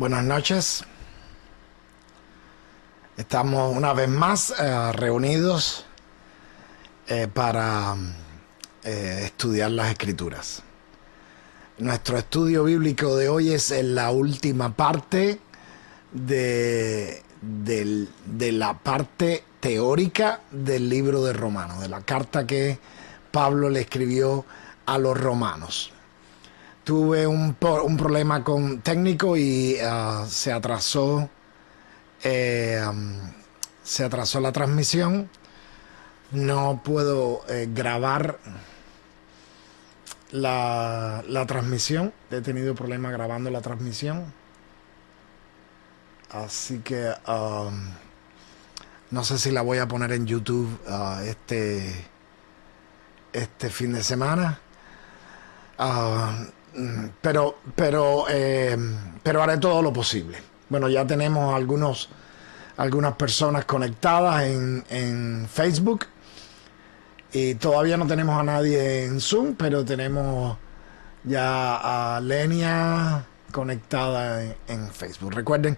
Buenas noches. Estamos una vez más reunidos para estudiar las Escrituras. Nuestro estudio bíblico de hoy es en la última parte de la parte teórica del libro de Romanos, de la carta que Pablo le escribió a los romanos. Tuve un problema técnico y se atrasó la transmisión. No puedo grabar la transmisión. He tenido problemas grabando la transmisión. Así que no sé si la voy a poner en YouTube este fin de semana. Pero haré todo lo posible. Bueno, ya tenemos algunas personas conectadas en Facebook y todavía no tenemos a nadie en Zoom, pero tenemos ya a Lenia conectada en Facebook. Recuerden,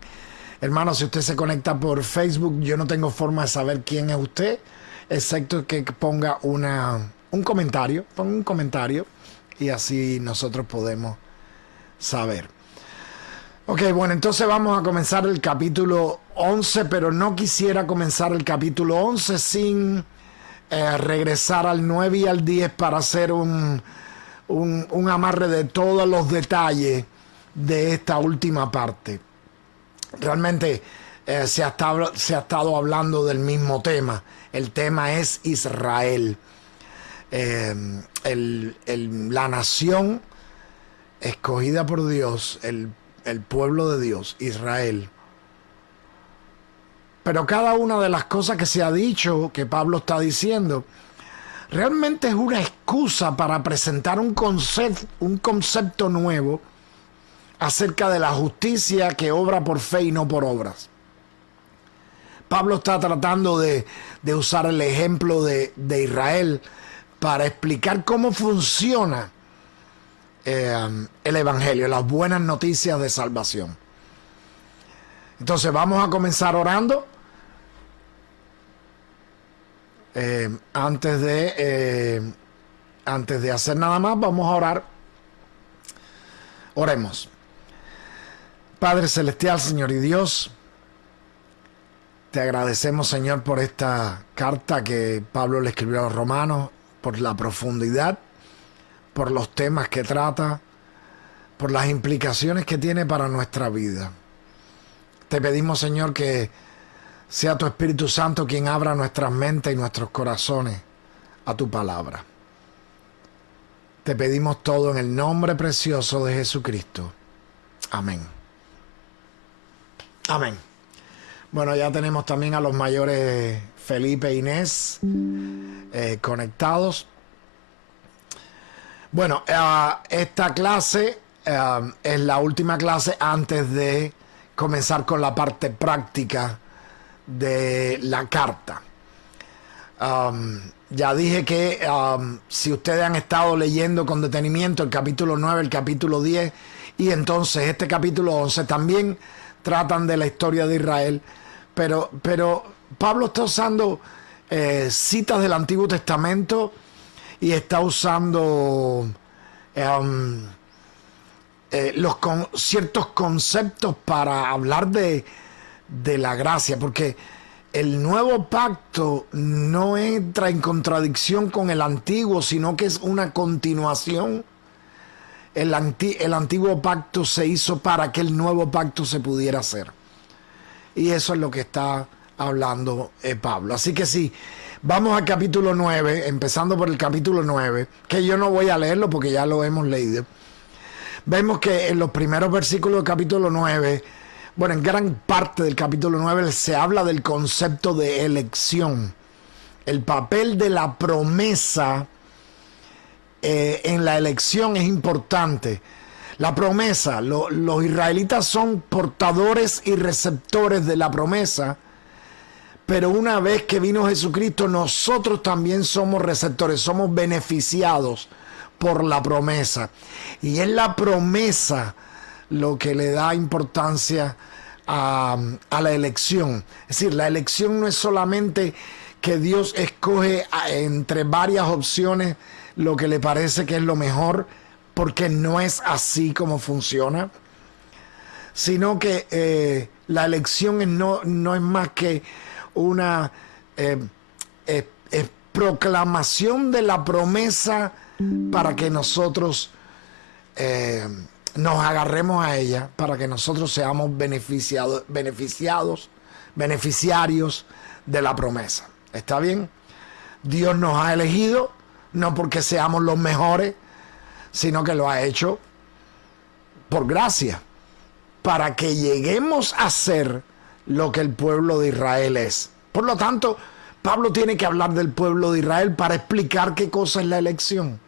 hermanos, si usted se conecta por Facebook, yo no tengo forma de saber quién es usted, excepto que ponga un comentario. Ponga un comentario y así nosotros podemos saber. Ok, bueno, entonces vamos a comenzar el capítulo 11, pero no quisiera comenzar el capítulo 11 sin regresar al 9 y al 10 para hacer un amarre de todos los detalles de esta última parte. Realmente se ha estado hablando del mismo tema. El tema es Israel. La nación escogida por Dios, el pueblo de Dios, Israel. Pero cada una de las cosas que se ha dicho, que Pablo está diciendo, realmente es una excusa para presentar un concepto nuevo acerca de la justicia que obra por fe y no por obras. Pablo está tratando de usar el ejemplo de Israel para explicar cómo funciona el Evangelio, las buenas noticias de salvación. Entonces vamos a comenzar orando. Antes de hacer nada más, vamos a orar. Oremos. Padre Celestial, Señor y Dios, te agradecemos, Señor, por esta carta que Pablo le escribió a los romanos, por la profundidad, por los temas que trata, por las implicaciones que tiene para nuestra vida. Te pedimos, Señor, que sea tu Espíritu Santo quien abra nuestras mentes y nuestros corazones a tu palabra. Te pedimos todo en el nombre precioso de Jesucristo. Amén. Amén. Bueno, ya tenemos también a los mayores Felipe e Inés conectados. Bueno, esta clase es la última clase antes de comenzar con la parte práctica de la carta. Ya dije que si ustedes han estado leyendo con detenimiento el capítulo 9, el capítulo 10 y entonces este capítulo 11 también tratan de la historia de Israel, pero Pablo está usando citas del Antiguo Testamento y está usando ciertos conceptos para hablar de la gracia, porque el nuevo pacto no entra en contradicción con el antiguo, sino que es una continuación. El antiguo pacto se hizo para que el nuevo pacto se pudiera hacer. Y eso es lo que está hablando Pablo. Así que sí, vamos al capítulo 9, empezando por el capítulo 9, que yo no voy a leerlo porque ya lo hemos leído. Vemos que en los primeros versículos del capítulo 9, bueno, en gran parte del capítulo 9 se habla del concepto de elección. El papel de la promesa en la elección es importante. La promesa, los israelitas son portadores y receptores de la promesa, pero una vez que vino Jesucristo, nosotros también somos receptores, somos beneficiados por la promesa. Y es la promesa lo que le da importancia a la elección. Es decir, la elección no es solamente que Dios escoge entre varias opciones lo que le parece que es lo mejor, porque no es así como funciona, sino que la elección no es más que una proclamación de la promesa para que nosotros nos agarremos a ella, para que nosotros seamos beneficiarios de la promesa. ¿Está bien? Dios nos ha elegido, no porque seamos los mejores, sino que lo ha hecho por gracia, para que lleguemos a ser lo que el pueblo de Israel es. Por lo tanto, Pablo tiene que hablar del pueblo de Israel para explicar qué cosa es la elección.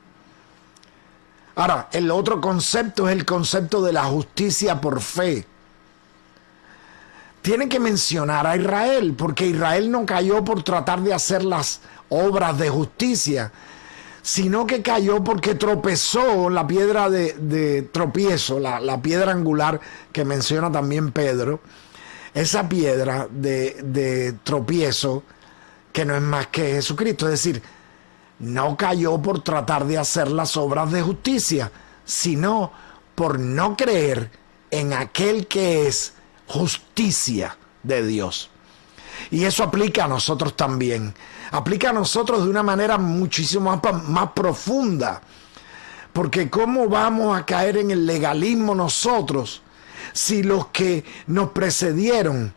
Ahora, el otro concepto es el concepto de la justicia por fe. Tiene que mencionar a Israel, porque Israel no cayó por tratar de hacer las obras de justicia, sino que cayó porque tropezó la piedra de tropiezo, la piedra angular que menciona también Pedro. Esa piedra de tropiezo, que no es más que Jesucristo. Es decir, no cayó por tratar de hacer las obras de justicia, sino por no creer en aquel que es justicia de Dios. Y eso aplica a nosotros también. Aplica a nosotros de una manera muchísimo más profunda. Porque ¿cómo vamos a caer en el legalismo nosotros si los que nos precedieron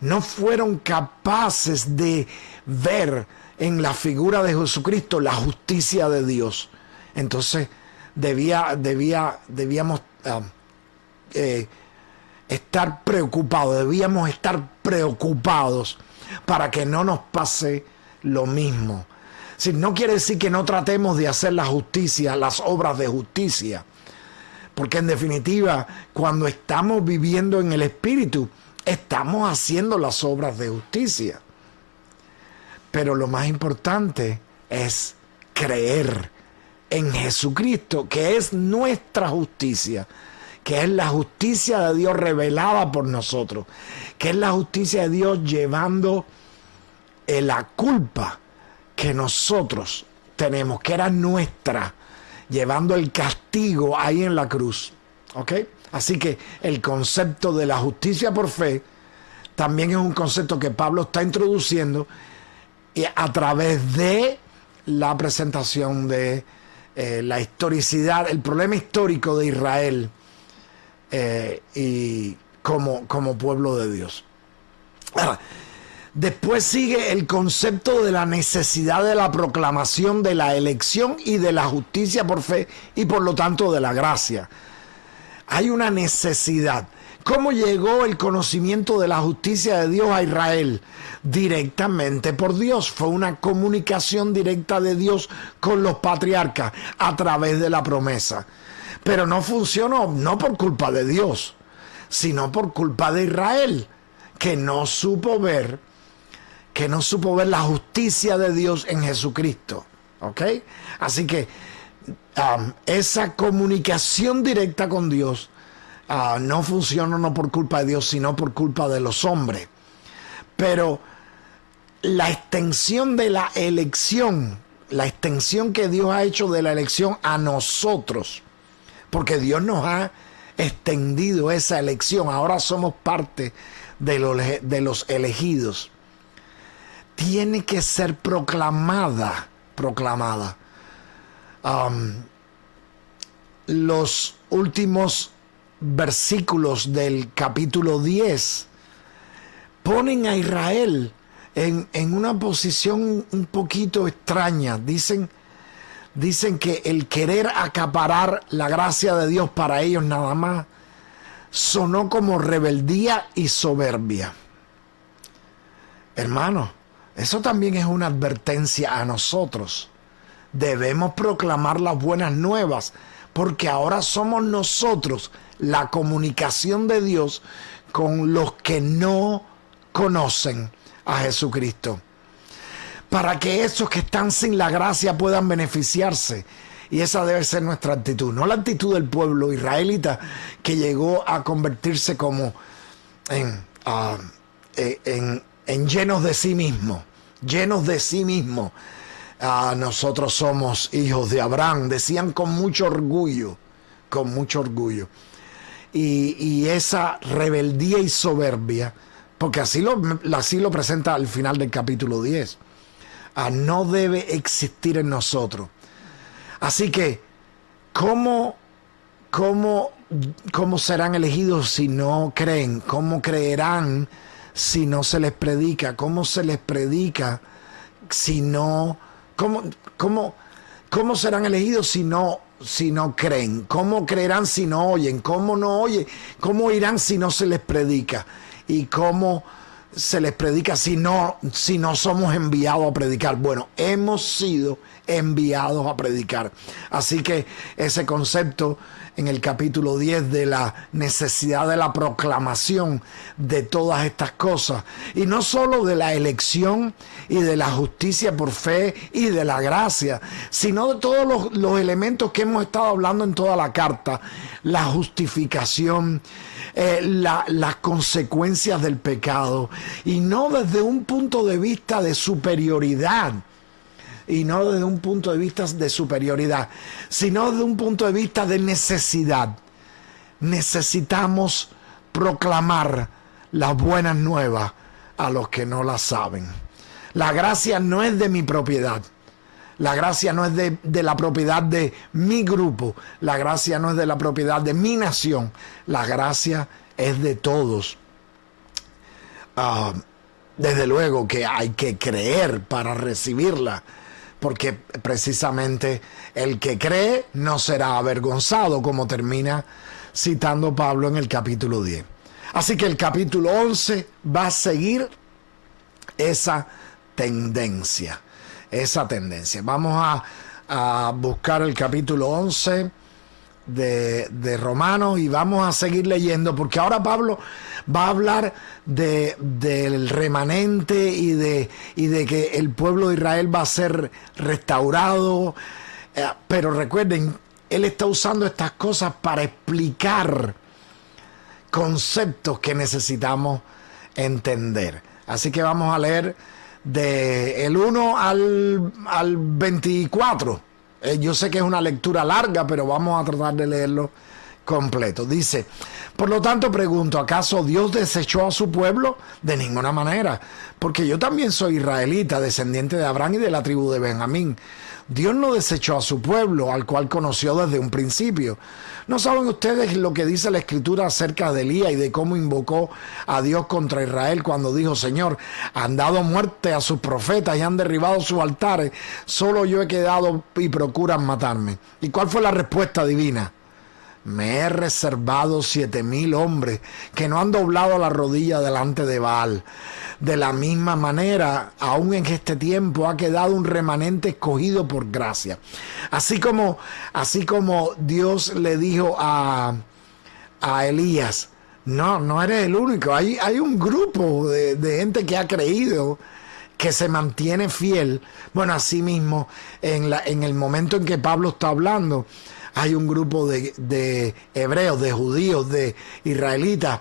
no fueron capaces de ver en la figura de Jesucristo la justicia de Dios? Entonces debíamos estar preocupados para que no nos pase lo mismo. Si no quiere decir que no tratemos de hacer la justicia, las obras de justicia, porque en definitiva, cuando estamos viviendo en el Espíritu, estamos haciendo las obras de justicia. Pero lo más importante es creer en Jesucristo, que es nuestra justicia, que es la justicia de Dios revelada por nosotros, que es la justicia de Dios llevando la culpa que nosotros tenemos, que era nuestra, llevando el castigo ahí en la cruz. ¿Ok? Así que el concepto de la justicia por fe también es un concepto que Pablo está introduciendo a través de la presentación de la historicidad, el problema histórico de Israel y como pueblo de Dios. Ahora, después sigue el concepto de la necesidad de la proclamación de la elección y de la justicia por fe y por lo tanto de la gracia. Hay una necesidad. ¿Cómo llegó el conocimiento de la justicia de Dios a Israel? Directamente por Dios. Fue una comunicación directa de Dios con los patriarcas a través de la promesa. Pero no funcionó, no por culpa de Dios, sino por culpa de Israel, que no supo ver la justicia de Dios en Jesucristo. ¿Ok? Así que esa comunicación directa con Dios no funciona no por culpa de Dios, sino por culpa de los hombres. Pero la extensión de la elección, la extensión que Dios ha hecho de la elección a nosotros, porque Dios nos ha extendido esa elección, ahora somos parte de los elegidos, tiene que ser proclamada. Los últimos versículos del capítulo 10 ponen a Israel en una posición un poquito extraña. Dicen que el querer acaparar la gracia de Dios para ellos nada más sonó como rebeldía y soberbia. Hermano, eso también es una advertencia a nosotros. Debemos proclamar las buenas nuevas, porque ahora somos nosotros la comunicación de Dios con los que no conocen a Jesucristo. Para que esos que están sin la gracia puedan beneficiarse. Y esa debe ser nuestra actitud, no la actitud del pueblo israelita que llegó a convertirse como en, en llenos de sí mismo, llenos de sí mismo. Nosotros somos hijos de Abraham, decían con mucho orgullo, con mucho orgullo. Y esa rebeldía y soberbia, porque así lo presenta al final del capítulo 10, no debe existir en nosotros. Así que, ¿cómo serán elegidos si no creen? ¿Cómo creerán si no se les predica? ¿Cómo se les predica si no? ¿Cómo serán elegidos si no creen? ¿Cómo creerán si no oyen? ¿Cómo no oyen? ¿Cómo irán si no se les predica? ¿Y cómo se les predica si no somos enviados a predicar? Bueno, hemos sido enviados a predicar. Así que ese concepto en el capítulo 10 de la necesidad de la proclamación de todas estas cosas, y no solo de la elección y de la justicia por fe y de la gracia, sino de todos los elementos que hemos estado hablando en toda la carta: la justificación, las consecuencias del pecado, y no desde un punto de vista de superioridad, sino desde un punto de vista de necesidad. Necesitamos proclamar las buenas nuevas a los que no las saben. La gracia no es de mi propiedad. La gracia no es de la propiedad de mi grupo. La gracia no es de la propiedad de mi nación. La gracia es de todos. Desde luego que hay que creer para recibirla, porque precisamente el que cree no será avergonzado, como termina citando Pablo en el capítulo 10. Así que el capítulo 11 va a seguir esa tendencia. Vamos a buscar el capítulo 11 de Romanos y vamos a seguir leyendo, porque ahora Pablo va a hablar del remanente y de que el pueblo de Israel va a ser restaurado. Pero recuerden, él está usando estas cosas para explicar conceptos que necesitamos entender. Así que vamos a leer del 1 al 24. Yo sé que es una lectura larga, pero vamos a tratar de leerlo completo. Dice: por lo tanto pregunto, ¿acaso Dios desechó a su pueblo? De ninguna manera, porque yo también soy israelita, descendiente de Abraham y de la tribu de Benjamín. Dios no desechó a su pueblo, al cual conoció desde un principio. ¿No saben ustedes lo que dice la Escritura acerca de Elías y de cómo invocó a Dios contra Israel cuando dijo: Señor, han dado muerte a sus profetas y han derribado sus altares, solo yo he quedado y procuran matarme? ¿Y cuál fue la respuesta divina? Me he reservado 7,000 hombres que no han doblado la rodilla delante de Baal. De la misma manera, aún en este tiempo ha quedado un remanente escogido por gracia. Así como Dios le dijo a Elías: no eres el único, hay un grupo de gente que ha creído, que se mantiene fiel. Bueno, así mismo, en el momento en que Pablo está hablando, hay un grupo de hebreos, de judíos, de israelitas,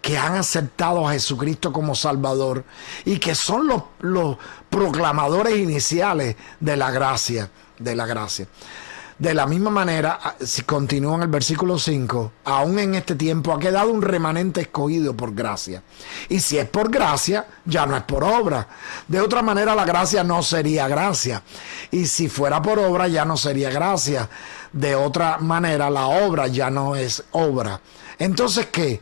que han aceptado a Jesucristo como Salvador y que son los proclamadores iniciales de la gracia. De la misma manera, si continúa en el versículo 5, aún en este tiempo ha quedado un remanente escogido por gracia. Y si es por gracia, ya no es por obra. De otra manera, la gracia no sería gracia. Y si fuera por obra, ya no sería gracia. De otra manera, la obra ya no es obra. Entonces, ¿qué?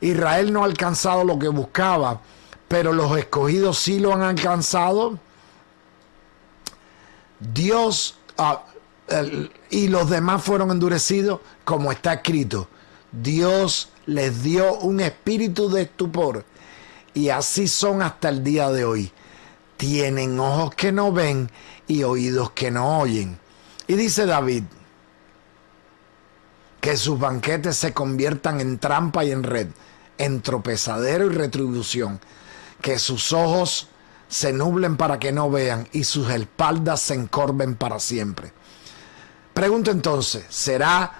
Israel no ha alcanzado lo que buscaba, pero los escogidos sí lo han alcanzado. Dios y los demás fueron endurecidos, como está escrito: Dios les dio un espíritu de estupor, y así son hasta el día de hoy. Tienen ojos que no ven y oídos que no oyen. Y dice David: que sus banquetes se conviertan en trampa y en red, en tropezadero y retribución, que sus ojos se nublen para que no vean y sus espaldas se encorven para siempre. Pregunto entonces, ¿será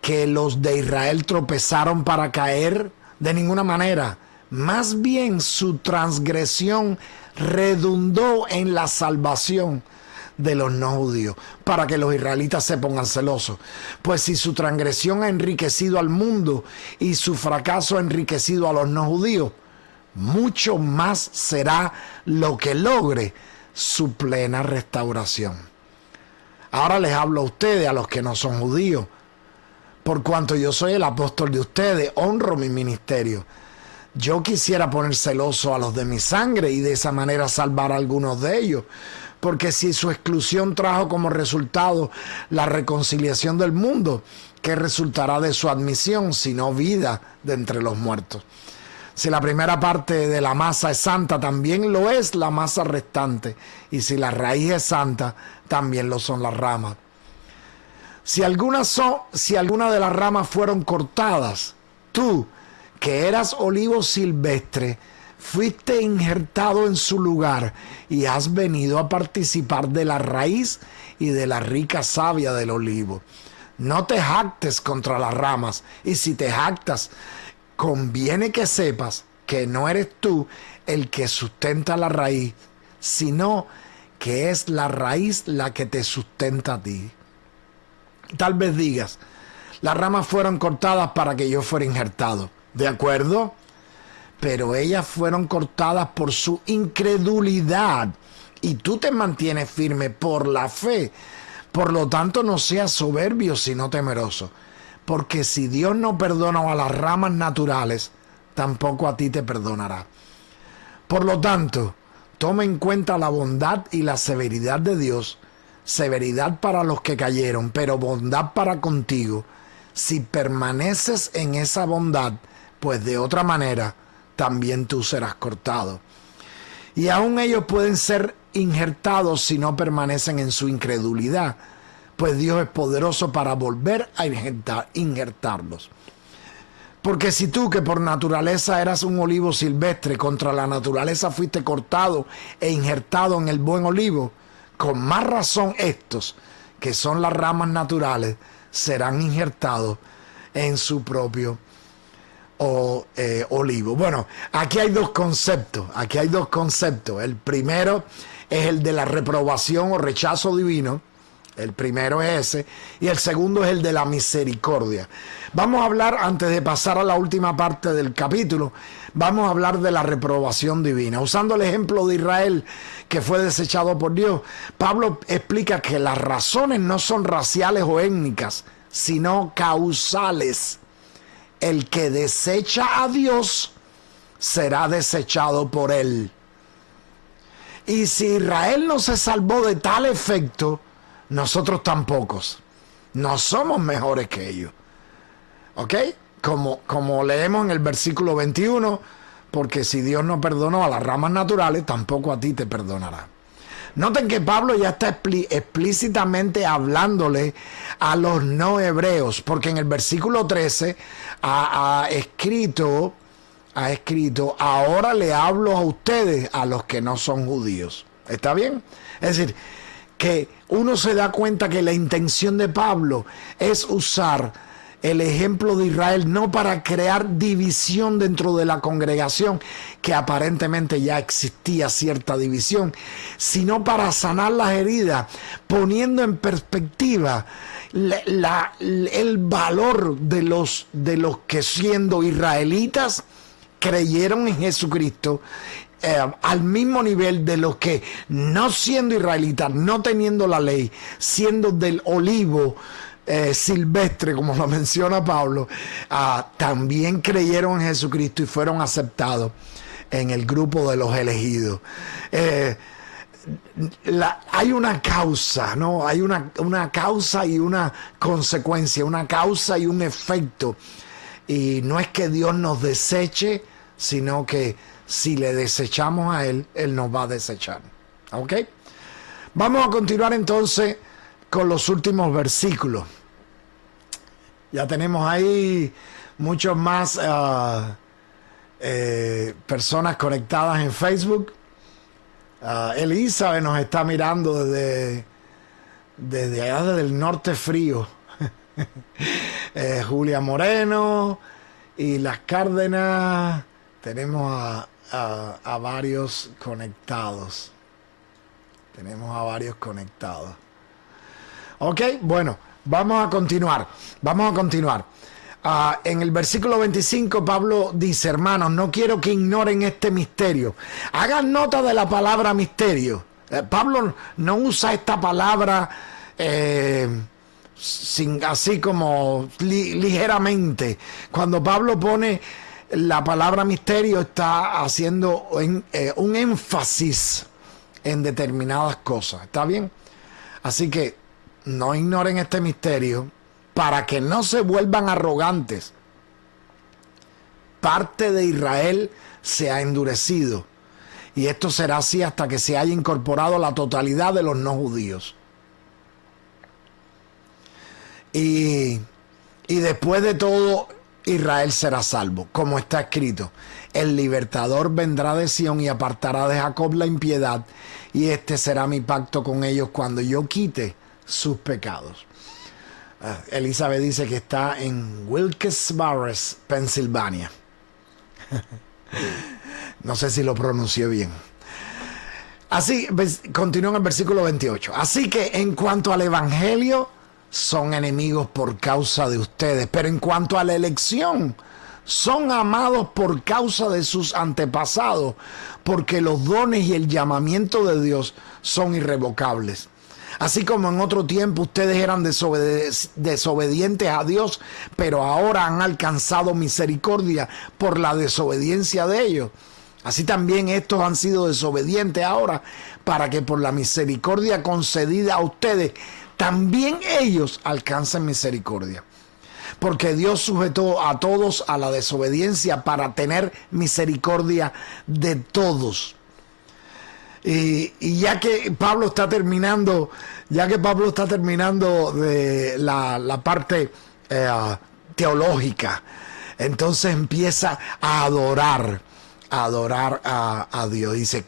que los de Israel tropezaron para caer? De ninguna manera. Más bien su transgresión redundó en la salvación de los no judíos, para que los israelitas se pongan celosos. Pues si su transgresión ha enriquecido al mundo y su fracaso ha enriquecido a los no judíos, mucho más será lo que logre su plena restauración. Ahora les hablo a ustedes, a los que no son judíos. Por cuanto yo soy el apóstol de ustedes, honro mi ministerio. Yo quisiera poner celoso a los de mi sangre y de esa manera salvar a algunos de ellos. Porque si su exclusión trajo como resultado la reconciliación del mundo, ¿qué resultará de su admisión sino vida de entre los muertos? Si la primera parte de la masa es santa, también lo es la masa restante. Y si la raíz es santa, también lo son las ramas. Si alguna de las ramas fueron cortadas, tú, que eras olivo silvestre, fuiste injertado en su lugar y has venido a participar de la raíz y de la rica savia del olivo. No te jactes contra las ramas, y si te jactas, conviene que sepas que no eres tú el que sustenta la raíz, sino que es la raíz la que te sustenta a ti. Tal vez digas, las ramas fueron cortadas para que yo fuera injertado. ¿De acuerdo? Pero ellas fueron cortadas por su incredulidad y tú te mantienes firme por la fe. Por lo tanto, no seas soberbio, sino temeroso. Porque si Dios no perdona a las ramas naturales, tampoco a ti te perdonará. Por lo tanto, toma en cuenta la bondad y la severidad de Dios, severidad para los que cayeron, pero bondad para contigo, si permaneces en esa bondad, pues de otra manera también tú serás cortado. Y aún ellos pueden ser injertados si no permanecen en su incredulidad, pues Dios es poderoso para volver a injertarlos. Porque si tú, que por naturaleza eras un olivo silvestre, contra la naturaleza fuiste cortado e injertado en el buen olivo, con más razón estos, que son las ramas naturales, serán injertados en su propio olivo. Bueno, aquí hay dos conceptos. El primero es el de la reprobación o rechazo divino. El primero es ese. Y el segundo es el de la misericordia. Vamos a hablar, antes de pasar a la última parte del capítulo, vamos a hablar de la reprobación divina. Usando el ejemplo de Israel, que fue desechado por Dios, Pablo explica que las razones no son raciales o étnicas, sino causales. El que desecha a Dios será desechado por él. Y si Israel no se salvó de tal efecto, nosotros tampoco. No somos mejores que ellos. ¿Ok? Como leemos en el versículo 21, porque si Dios no perdonó a las ramas naturales, tampoco a ti te perdonará. Noten que Pablo ya está explícitamente hablándole a los no hebreos, porque en el versículo 13 ha escrito, ahora le hablo a ustedes, a los que no son judíos. ¿Está bien? Es decir, que uno se da cuenta que la intención de Pablo es usar el ejemplo de Israel no para crear división dentro de la congregación, que aparentemente ya existía cierta división, sino para sanar las heridas, poniendo en perspectiva el valor de los que siendo israelitas creyeron en Jesucristo, al mismo nivel de los que no siendo israelitas, no teniendo la ley, siendo del olivo silvestre, como lo menciona Pablo, también creyeron en Jesucristo y fueron aceptados en el grupo de los elegidos. Hay una causa, ¿no? Hay una causa y una consecuencia, una causa y un efecto. Y no es que Dios nos deseche, sino que si le desechamos a Él, Él nos va a desechar. ¿Ok? Vamos a continuar entonces con los últimos versículos. Ya tenemos ahí muchos más personas conectadas en Facebook. Elizabeth nos está mirando desde allá del norte frío, Julia Moreno y Las Cárdenas. Tenemos a varios conectados. Tenemos a varios conectados. Ok, bueno, vamos a continuar. Vamos a continuar. En el versículo 25, Pablo dice: hermanos, no quiero que ignoren este misterio. Hagan nota de la palabra misterio. Pablo no usa esta palabra así como ligeramente. Cuando Pablo pone la palabra misterio, está haciendo un énfasis en determinadas cosas. ¿Está bien? Así que no ignoren este misterio para que no se vuelvan arrogantes. Parte de Israel se ha endurecido, y esto será así hasta que se haya incorporado la totalidad de los no judíos. Y después de todo, Israel será salvo, como está escrito: el libertador vendrá de Sión y apartará de Jacob la impiedad, y este será mi pacto con ellos cuando yo quite sus pecados. Elizabeth dice que está en Wilkes-Barre, Pensilvania. No sé si lo pronuncié bien. Así, continúa en el versículo 28. Así que en cuanto al evangelio, son enemigos por causa de ustedes, pero en cuanto a la elección, son amados por causa de sus antepasados, porque los dones y el llamamiento de Dios son irrevocables. Así como en otro tiempo ustedes eran desobedientes a Dios, pero ahora han alcanzado misericordia por la desobediencia de ellos. Así también estos han sido desobedientes ahora, para que por la misericordia concedida a ustedes, también ellos alcancen misericordia. Porque Dios sujetó a todos a la desobediencia para tener misericordia de todos. Y ya que Pablo está terminando, de la parte teológica, entonces empieza a adorar a Dios. Dice: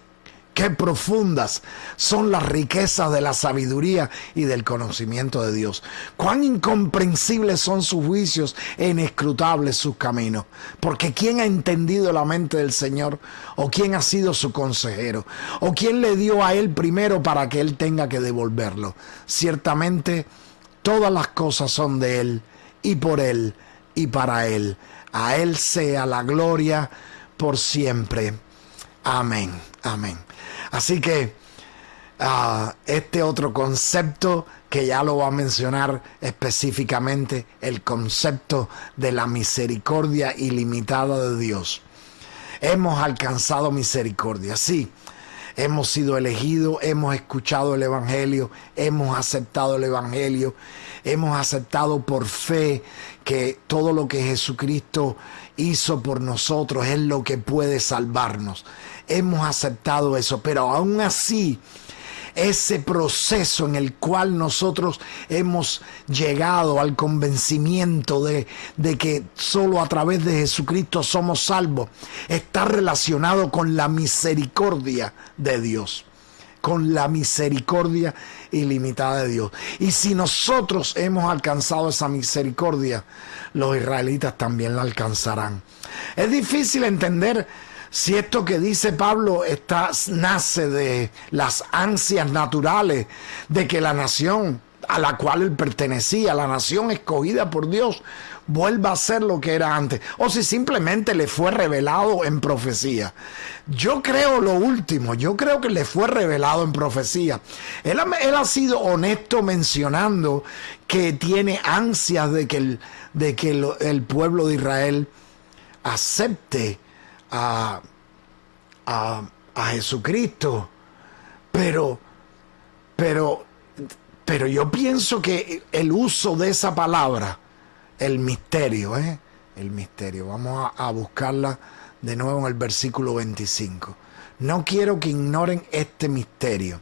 qué profundas son las riquezas de la sabiduría y del conocimiento de Dios. Cuán incomprensibles son sus juicios e inescrutables sus caminos. Porque ¿quién ha entendido la mente del Señor? ¿O quién ha sido su consejero? ¿O quién le dio a él primero para que él tenga que devolverlo? Ciertamente todas las cosas son de él, y por él, y para él. A él sea la gloria por siempre. Amén. Amén. Así que este otro concepto que ya lo va a mencionar específicamente, el concepto de la misericordia ilimitada de Dios. Hemos alcanzado misericordia, sí. Hemos sido elegidos, hemos escuchado el Evangelio, hemos aceptado el Evangelio, hemos aceptado por fe que todo lo que Jesucristo hizo por nosotros es lo que puede salvarnos. Hemos aceptado eso, pero aún así, ese proceso en el cual nosotros hemos llegado al convencimiento de que solo a través de Jesucristo somos salvos, está relacionado con la misericordia de Dios, con la misericordia ilimitada de Dios. Y si nosotros hemos alcanzado esa misericordia, los israelitas también la alcanzarán. Es difícil entender si esto que dice Pablo nace de las ansias naturales de que la nación a la cual él pertenecía, la nación escogida por Dios, vuelva a ser lo que era antes, o si simplemente le fue revelado en profecía. Yo creo lo último, yo creo que le fue revelado en profecía. Él ha sido honesto mencionando que tiene ansias de que el pueblo de Israel acepte a Jesucristo, pero yo pienso que el uso de esa palabra, el misterio, vamos a buscarla de nuevo en el versículo 25. No quiero que ignoren este misterio.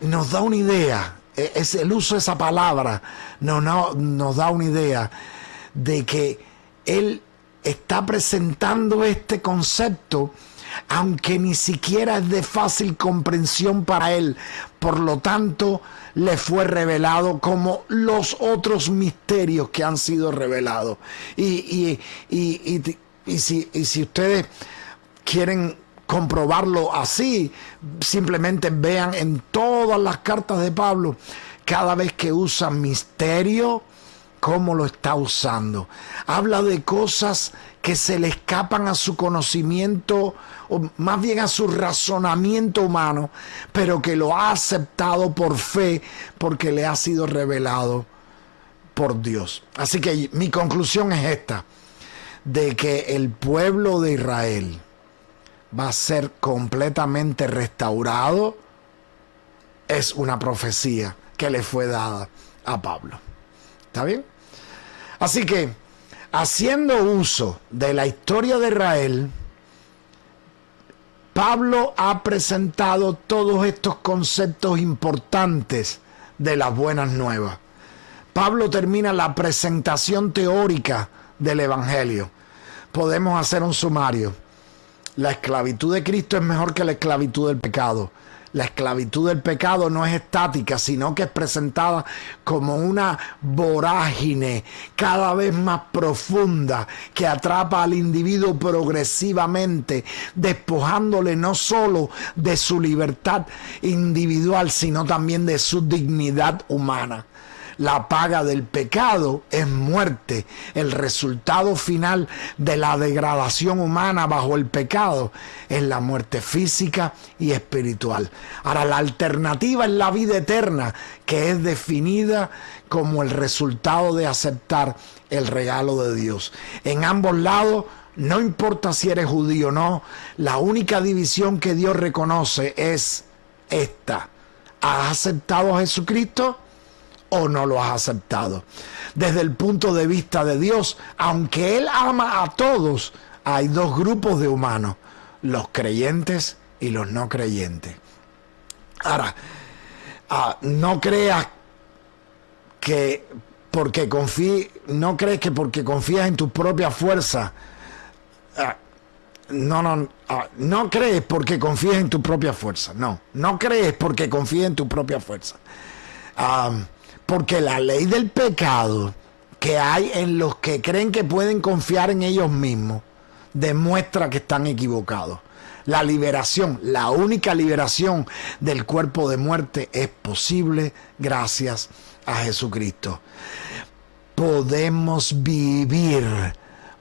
Nos da una idea, es el uso de esa palabra nos da una idea de que él está presentando este concepto aunque ni siquiera es de fácil comprensión para él. Por lo tanto, le fue revelado como los otros misterios que han sido revelados. Y si ustedes quieren comprobarlo así, simplemente vean en todas las cartas de Pablo, cada vez que usa misterio, cómo lo está usando. Habla de cosas que se le escapan a su conocimiento, o más bien a su razonamiento humano, pero que lo ha aceptado por fe, porque le ha sido revelado por Dios. Así que mi conclusión es esta, de que el pueblo de Israel va a ser completamente restaurado, es una profecía que le fue dada a Pablo. ¿Está bien? Así que, haciendo uso de la historia de Israel, Pablo ha presentado todos estos conceptos importantes de las buenas nuevas. Pablo termina la presentación teórica del Evangelio. Podemos hacer un sumario. La esclavitud de Cristo es mejor que la esclavitud del pecado. La esclavitud del pecado no es estática, sino que es presentada como una vorágine cada vez más profunda que atrapa al individuo progresivamente, despojándole no solo de su libertad individual, sino también de su dignidad humana. La paga del pecado es muerte. El resultado final de la degradación humana bajo el pecado es la muerte física y espiritual. Ahora, la alternativa es la vida eterna, que es definida como el resultado de aceptar el regalo de Dios. En ambos lados, no importa si eres judío o no, la única división que Dios reconoce es esta. ¿Has aceptado a Jesucristo o no lo has aceptado? Desde el punto de vista de Dios, aunque Él ama a todos, hay dos grupos de humanos, los creyentes y los no creyentes. Ahora, no creas que porque porque confías en tu propia fuerza, no crees porque confías en tu propia fuerza, no crees porque confías en tu propia fuerza. Porque la ley del pecado que hay en los que creen que pueden confiar en ellos mismos demuestra que están equivocados. La liberación, la única liberación del cuerpo de muerte es posible gracias a Jesucristo. Podemos vivir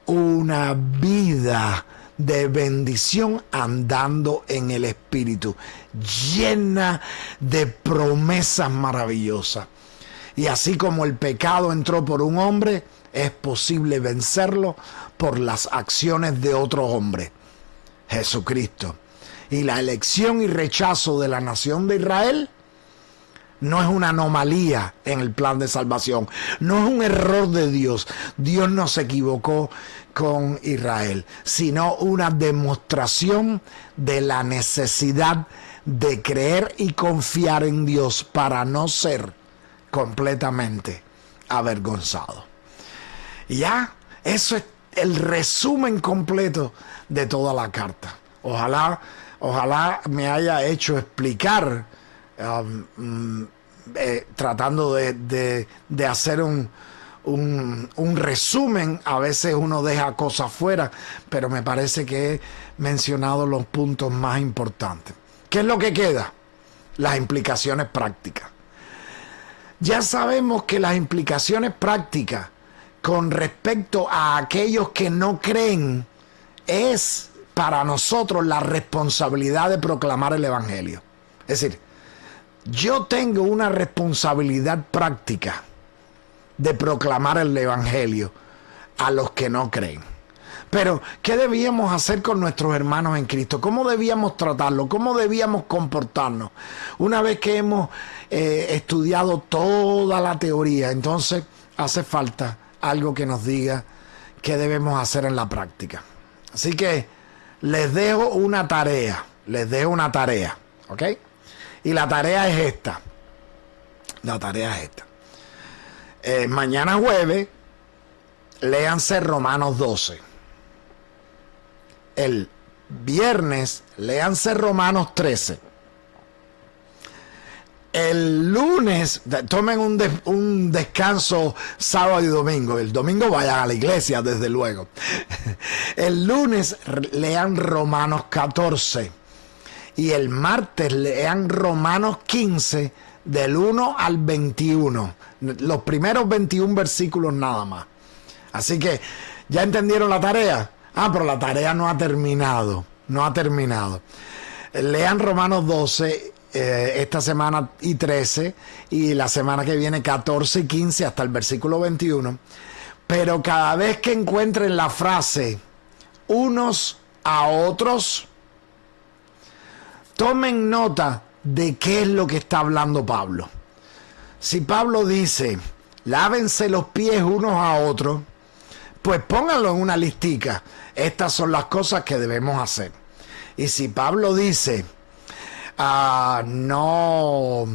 una vida de bendición andando en el Espíritu, llena de promesas maravillosas. Y así como el pecado entró por un hombre, es posible vencerlo por las acciones de otro hombre, Jesucristo. Y la elección y rechazo de la nación de Israel no es una anomalía en el plan de salvación, no es un error de Dios. Dios no se equivocó con Israel, sino una demostración de la necesidad de creer y confiar en Dios para no ser completamente avergonzado. Y ya, eso es el resumen completo de toda la carta. Ojalá me haya hecho explicar, tratando de hacer un resumen. A veces uno deja cosas fuera, pero me parece que he mencionado los puntos más importantes. ¿Qué es lo que queda? Las implicaciones prácticas. Ya sabemos que las implicaciones prácticas con respecto a aquellos que no creen es para nosotros la responsabilidad de proclamar el Evangelio. Es decir, yo tengo una responsabilidad práctica de proclamar el Evangelio a los que no creen. Pero, ¿qué debíamos hacer con nuestros hermanos en Cristo? ¿Cómo debíamos tratarlos? ¿Cómo debíamos comportarnos? Una vez que hemos estudiado toda la teoría, entonces hace falta algo que nos diga qué debemos hacer en la práctica. Así que les dejo una tarea, ¿ok? Y la tarea es esta. Mañana jueves, léanse Romanos 12. El viernes, léanse Romanos 13. El lunes, tomen un descanso sábado y domingo. El domingo vayan a la iglesia, desde luego. El lunes lean Romanos 14. Y el martes lean Romanos 15, del 1 al 21. Los primeros 21 versículos nada más. Así que, ¿ya entendieron la tarea? Pero la tarea no ha terminado. No ha terminado. Lean Romanos 12 esta semana y 13, y la semana que viene 14 y 15 hasta el versículo 21. Pero cada vez que encuentren la frase unos a otros, tomen nota de qué es lo que está hablando Pablo. Si Pablo dice, lávense los pies unos a otros, pues pónganlo en una listica. Estas son las cosas que debemos hacer. Y si Pablo dice, no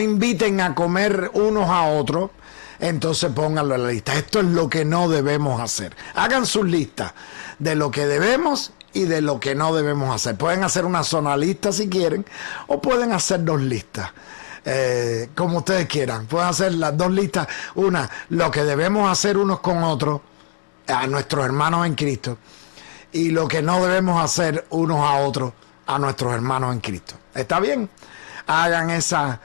inviten a comer unos a otros, entonces pónganlo en la lista. Esto es lo que no debemos hacer. Hagan sus listas de lo que debemos y de lo que no debemos hacer. Pueden hacer una sola lista si quieren, o pueden hacer dos listas, como ustedes quieran. Pueden hacer las dos listas. Una, lo que debemos hacer unos con otros, a nuestros hermanos en Cristo, y lo que no debemos hacer unos a otros, a nuestros hermanos en Cristo. ¿Está bien? Hagan esa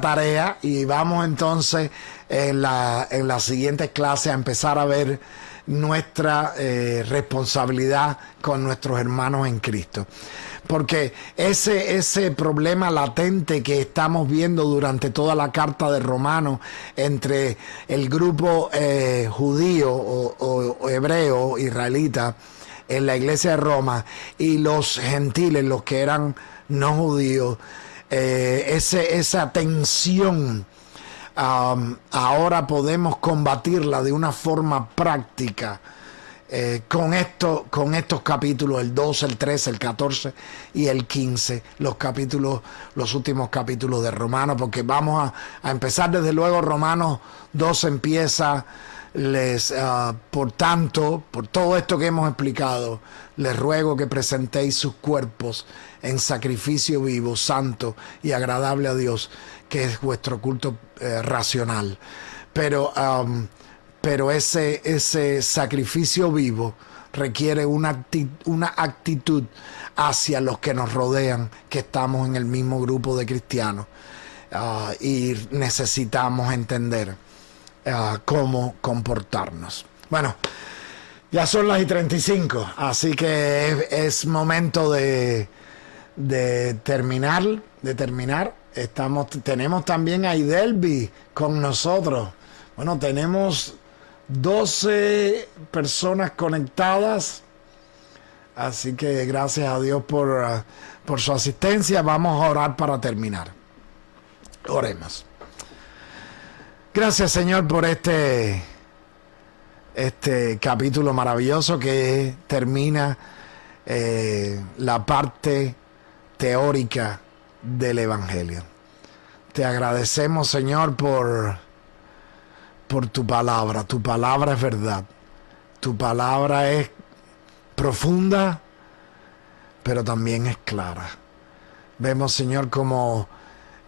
tarea, y vamos entonces en la siguiente clase a empezar a ver nuestra responsabilidad con nuestros hermanos en Cristo. Porque ese problema latente que estamos viendo durante toda la carta de Romanos entre el grupo judío o hebreo, israelita, en la iglesia de Roma, y los gentiles, los que eran no judíos, esa tensión, ahora podemos combatirla de una forma práctica con estos capítulos, el 12, el 13, el 14 y el 15, los últimos capítulos de Romanos, porque vamos a empezar desde luego. Romanos 12 empieza, por tanto, por todo esto que hemos explicado, les ruego que presentéis sus cuerpos en sacrificio vivo, santo y agradable a Dios, que es vuestro culto racional. Pero ese sacrificio vivo requiere una actitud hacia los que nos rodean, que estamos en el mismo grupo de cristianos, y necesitamos entender cómo comportarnos. Bueno, ya son las 35, así que es momento de terminar. Tenemos también a Idelvi con nosotros. Bueno, tenemos 12 personas conectadas, así que gracias a Dios por su asistencia. Vamos a orar para terminar. Oremos. Gracias, Señor, por este capítulo maravilloso que termina la parte teórica del Evangelio. Te agradecemos, Señor, por tu palabra. Tu palabra es verdad. Tu palabra es profunda, pero también es clara. Vemos, Señor, como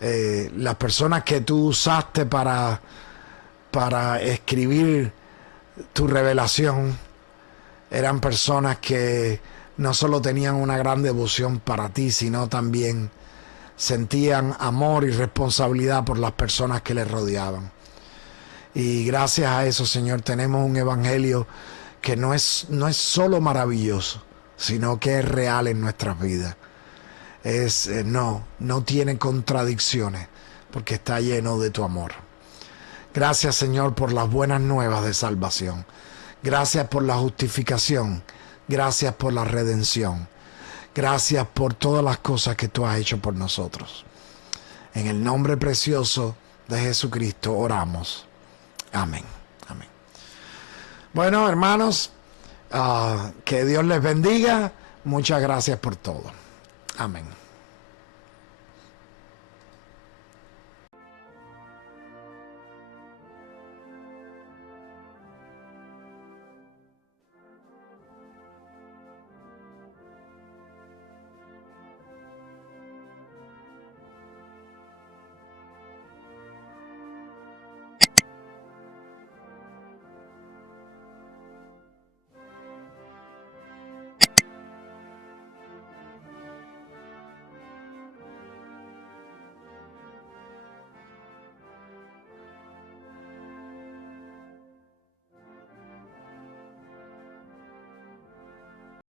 las personas que tú usaste para escribir tu revelación eran personas que no solo tenían una gran devoción para ti, sino también sentían amor y responsabilidad por las personas que les rodeaban. Y gracias a eso, Señor, tenemos un evangelio que no es solo maravilloso, sino que es real en nuestras vidas. No tiene contradicciones, porque está lleno de tu amor. Gracias, Señor, por las buenas nuevas de salvación. Gracias por la justificación. Gracias por la redención. Gracias por todas las cosas que tú has hecho por nosotros. En el nombre precioso de Jesucristo oramos. Amén. Amén. Bueno, hermanos, que Dios les bendiga. Muchas gracias por todo. Amén.